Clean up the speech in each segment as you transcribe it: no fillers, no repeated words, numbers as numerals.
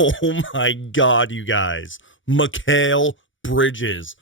Oh my God, you guys. Mikal Bridges.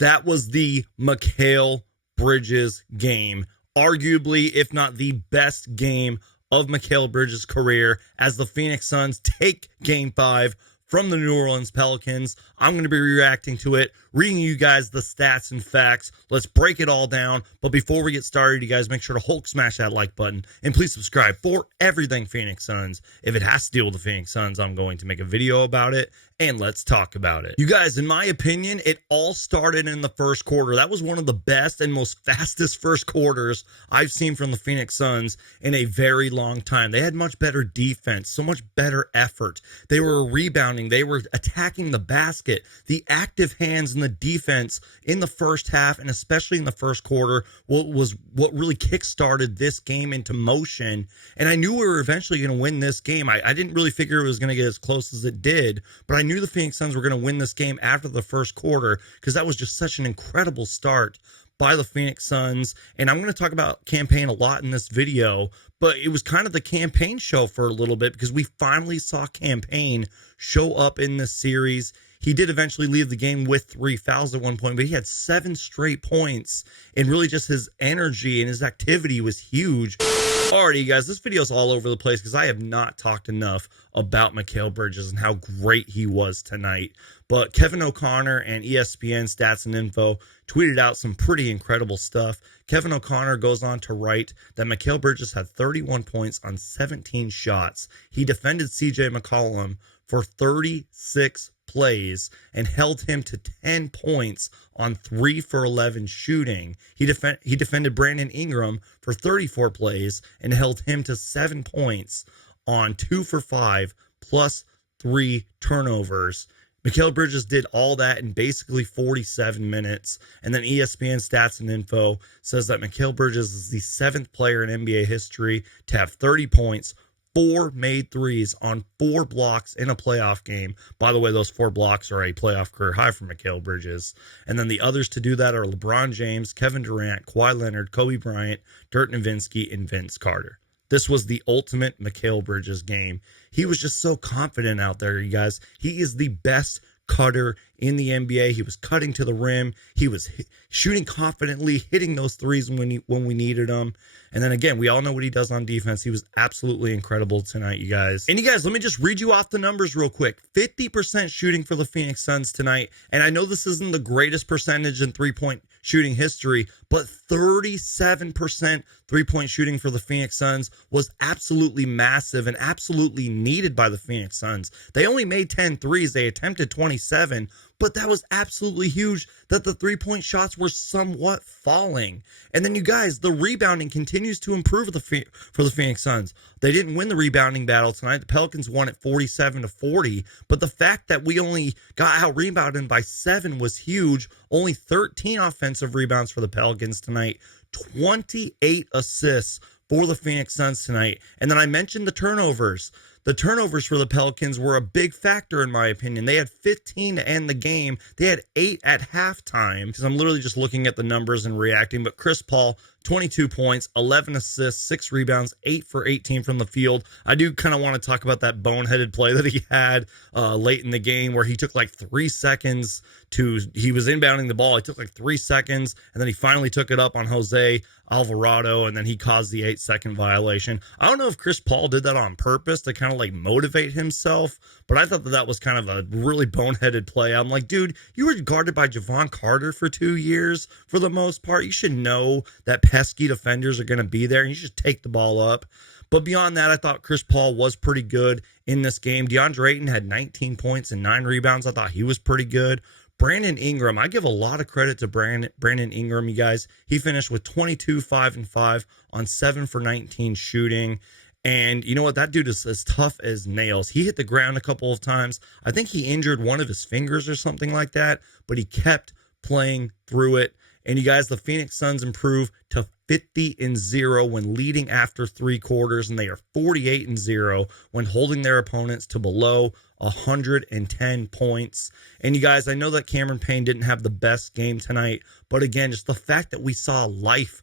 That was the Mikal Bridges game. Arguably, if not the best game of Mikal Bridges' career, as the Phoenix Suns take Game 5 from the New Orleans Pelicans. I'm going to be reacting to it, reading you guys the stats and facts. Let's break it all down. But before we get started, you guys make sure to Hulk smash that like button and please subscribe for everything Phoenix Suns. If it has to deal with the Phoenix Suns, I'm going to make a video about it, and let's talk about it. You guys, in my opinion, it all started in the first quarter. That was one of the best and most fastest first quarters I've seen from the Phoenix Suns in a very long time. They had much better defense, so much better effort. They were rebounding. They were attacking the basket. The active hands in the defense in the first half, and especially in the first quarter, was what really kickstarted this game into motion. And I knew we were eventually going to win this game. I didn't really figure it was going to get as close as it did, but I knew the Phoenix Suns were going to win this game after the first quarter because that was just such an incredible start by the Phoenix Suns. And I'm going to talk about campaign a lot in this video, but it was kind of the campaign show for a little bit because we finally saw campaign show up in this series. He did eventually leave the game with 3 fouls at one point, but he had 7 straight points, and really just his energy and his activity was huge. Alrighty, you guys, this video is all over the place because I have not talked enough about Mikal Bridges and how great he was tonight. But Kevin O'Connor and ESPN Stats and Info tweeted out some pretty incredible stuff. Kevin O'Connor goes on to write that Mikal Bridges had 31 points on 17 shots. He defended CJ McCollum for 36 plays and held him to 10 points on 3 for 11 shooting. He defended Brandon Ingram for 34 plays and held him to 7 points on 2 for 5 plus 3 turnovers. Mikal Bridges did all that in basically 47 minutes. And then ESPN Stats and Info says that Mikal Bridges is the 7th player in NBA history to have 30 points, 4 made threes on 4 blocks in a playoff game. By the way, those 4 blocks are a playoff career high for Mikal Bridges. And then the others to do that are LeBron James, Kevin Durant, Kawhi Leonard, Kobe Bryant, Dirk Nowitzki, and Vince Carter. This was the ultimate Mikal Bridges game. He was just so confident out there, you guys. He is the best cutter in the NBA. He was cutting to the rim. He was shooting confidently, hitting those threes when we needed them. And then again, we all know what he does on defense. He was absolutely incredible tonight, you guys. And you guys, let me just read you off the numbers real quick. 50% shooting for the Phoenix Suns tonight. And I know this isn't the greatest percentage in three-point shooting history, but 37% three-point shooting for the Phoenix Suns was absolutely massive and absolutely needed by the Phoenix Suns. They only made 10 threes. They attempted 27, but that was absolutely huge that the three-point shots were somewhat falling. And then, you guys, the rebounding continues to improve for the Phoenix Suns. They didn't win the rebounding battle tonight. The Pelicans won at 47-40, but the fact that we only got out-rebounded by 7 was huge. Only 13 offensive rebounds for the Pelicans tonight, 28 assists for the Phoenix Suns tonight. And then I mentioned the turnovers. The turnovers for the Pelicans were a big factor, in my opinion. They had 15 to end the game. They had 8 at halftime, because I'm literally just looking at the numbers and reacting. But Chris Paul, 22 points, 11 assists, 6 rebounds, 8 for 18 from the field. I do kind of want to talk about that boneheaded play that he had late in the game where he took like 3 seconds he was inbounding the ball. He took like 3 seconds, and then he finally took it up on Jose Alvarado, and then he caused the 8-second violation. I don't know if Chris Paul did that on purpose to kind of like motivate himself, but I thought that was kind of a really boneheaded play. I'm like, dude, you were guarded by Javon Carter for 2 years for the most part. You should know that pesky defenders are going to be there, and you should take the ball up. But beyond that, I thought Chris Paul was pretty good in this game. DeAndre Ayton had 19 points and 9 rebounds. I thought he was pretty good. Brandon Ingram, I give a lot of credit to Brandon Ingram, you guys. He finished with 22, 5 and 5 on 7 for 19 shooting. And you know what? That dude is as tough as nails. He hit the ground a couple of times. I think he injured one of his fingers or something like that, but he kept playing through it. And you guys, the Phoenix Suns improve to 50-0 when leading after 3 quarters, and they are 48-0 when holding their opponents to below 110 points. And you guys, I know that Cameron Payne didn't have the best game tonight, but again, just the fact that we saw life